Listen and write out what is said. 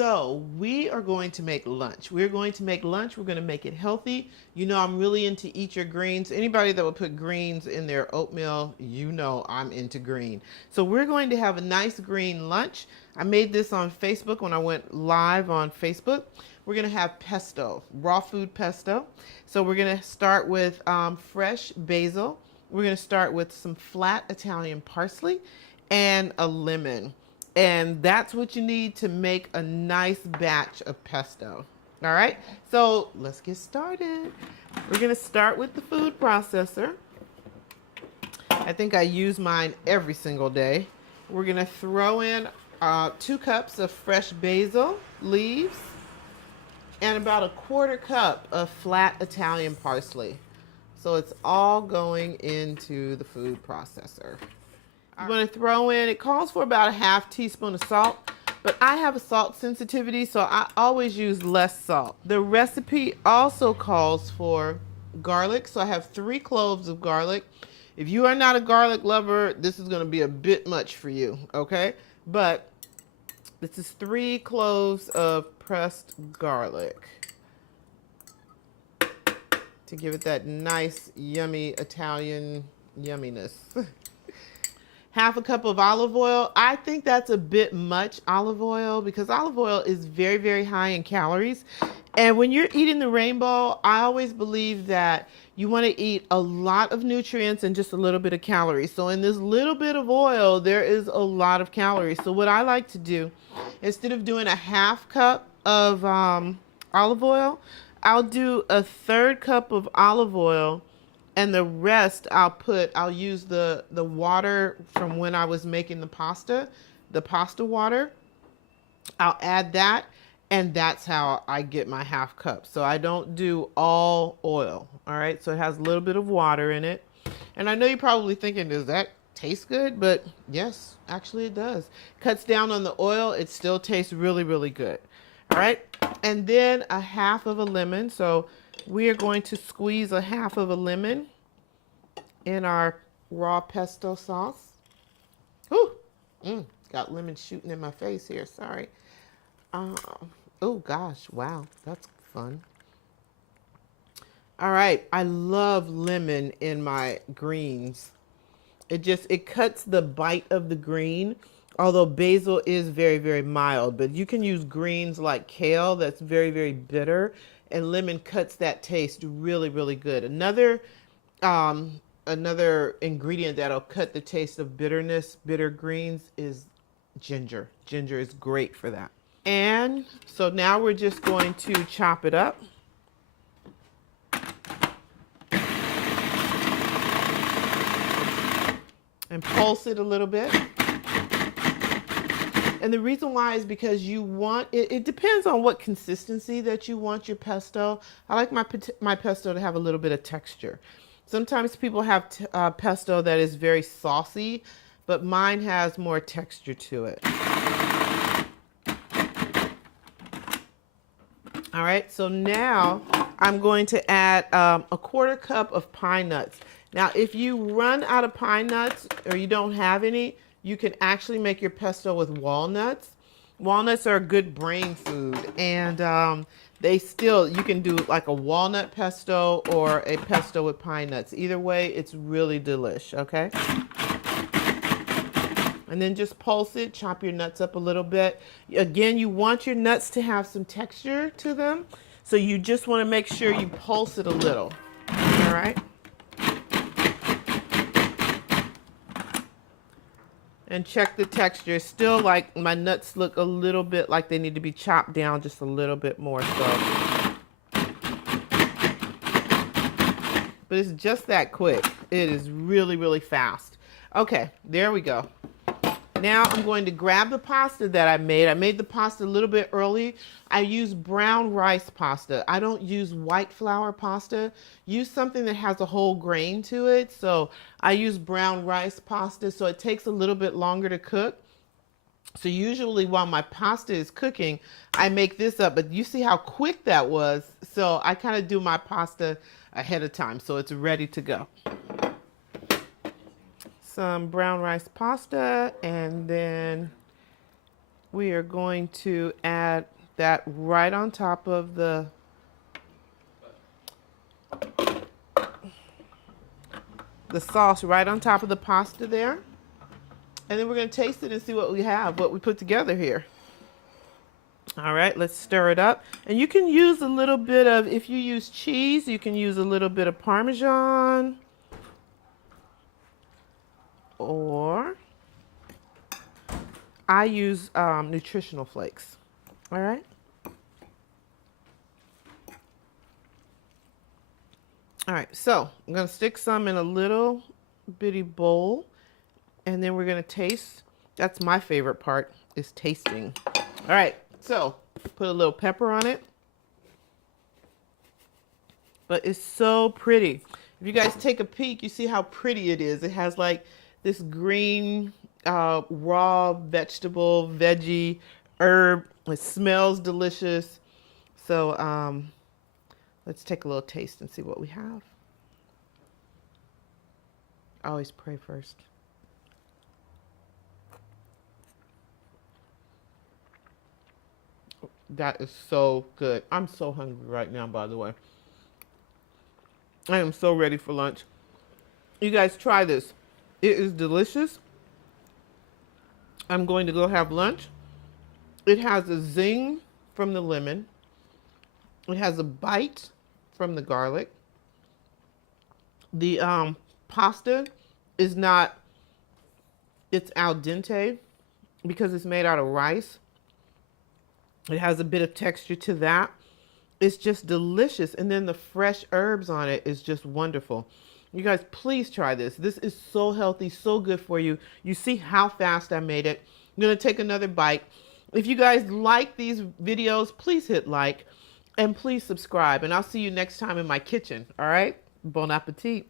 So we are going to make lunch. We're going to make lunch. We're going to make it healthy. You know, I'm really into eat your greens. Anybody that would put greens in their oatmeal, you know I'm into green. So we're going to have a nice green lunch. I made this on Facebook when I went live on Facebook. We're going to have pesto, raw food pesto. So we're going to start with fresh basil. We're going to start with some flat Italian parsley and a lemon. And that's what you need to make a nice batch of pesto. All right, so let's get started. We're gonna start with the food processor. I think I use mine every single day. We're gonna throw in 2 cups of fresh basil leaves and about a 1/4 cup of flat Italian parsley. So it's all going into the food processor. I'm going to throw in, it calls for about a 1/2 teaspoon of salt, but I have a salt sensitivity, so I always use less salt. The recipe also calls for garlic, so I have 3 cloves of garlic. If you are not a garlic lover, this is going to be a bit much for you, okay? But this is 3 cloves of pressed garlic to give it that nice, yummy Italian yumminess. 1/2 cup of olive oil. I think that's a bit much olive oil because olive oil is very, very high in calories. And when you're eating the rainbow, I always believe that you want to eat a lot of nutrients and just a little bit of calories. So in this little bit of oil, there is a lot of calories. So what I like to do, instead of doing a 1/2 cup of olive oil, I'll do a 1/3 cup of olive oil. And the rest I'll use the water from when I was making the pasta water. I'll add that, and that's how I get my 1/2 cup. So I don't do all oil, all right? So it has a little bit of water in it. And I know you're probably thinking, does that taste good? But yes, actually it does. Cuts down on the oil. It still tastes really, really good. All right? And then a 1/2 of a lemon. So we are going to squeeze a 1/2 of a lemon in our raw pesto sauce. Ooh, got lemon shooting in my face here, sorry. Oh gosh, wow, that's fun. All right, I love lemon in my greens. It cuts the bite of the green, although basil is very, very mild, but you can use greens like kale that's very, very bitter, and lemon cuts that taste really, really good. Another ingredient that'll cut the taste of bitter greens is ginger. Ginger is great for that. And so now we're just going to chop it up. And pulse it a little bit. And the reason why is because you want, it depends on what consistency that you want your pesto. I like my pesto to have a little bit of texture. Sometimes people have pesto that is very saucy, but mine has more texture to it. All right, so now I'm going to add a 1/4 cup of pine nuts. Now, if you run out of pine nuts or you don't have any, you can actually make your pesto with walnuts. Walnuts are a good brain food, and you can do like a walnut pesto or a pesto with pine nuts. Either way, it's really delish, okay? And then just pulse it, chop your nuts up a little bit. Again, you want your nuts to have some texture to them, so you just want to make sure you pulse it a little, all right? And check the texture. Still, like, my nuts look a little bit like they need to be chopped down just a little bit more so. But it's just that quick. It is really, really fast. Okay, there we go. Now I'm going to grab the pasta that I made. I made the pasta a little bit early. I use brown rice pasta. I don't use white flour pasta. Use something that has a whole grain to it. So I use brown rice pasta, so it takes a little bit longer to cook. So usually while my pasta is cooking, I make this up, but you see how quick that was. So I kind of do my pasta ahead of time, so it's ready to go. Some brown rice pasta, and then We are going to add that right on top of the sauce, right on top of the pasta there. And then we're going to taste it and see what we have, what we put together here. All right, let's stir it up. And you can use a little bit of, if you use cheese, you can use a little bit of Parmesan. Or I use nutritional flakes. All right. All right, so I'm going to stick some in a little bitty bowl, and then we're going to taste. That's my favorite part, is tasting. All right, so put a little pepper on it. But it's so pretty. If you guys take a peek, you see how pretty it is. It has like this green raw vegetable, veggie, herb. It smells delicious. So let's take a little taste and see what we have. I always pray first. That is so good. I'm so hungry right now, by the way. I am so ready for lunch. You guys try this. It is delicious. I'm going to go have lunch. It has a zing from the lemon. It has a bite from the garlic. The pasta is not, it's al dente because it's made out of rice. It has a bit of texture to that. It's just delicious. And then the fresh herbs on it is just wonderful. You guys, please try this. This is so healthy, so good for you. You see how fast I made it. I'm going to take another bite. If you guys like these videos, please hit like and please subscribe. And I'll see you next time in my kitchen. All right? Bon appetit.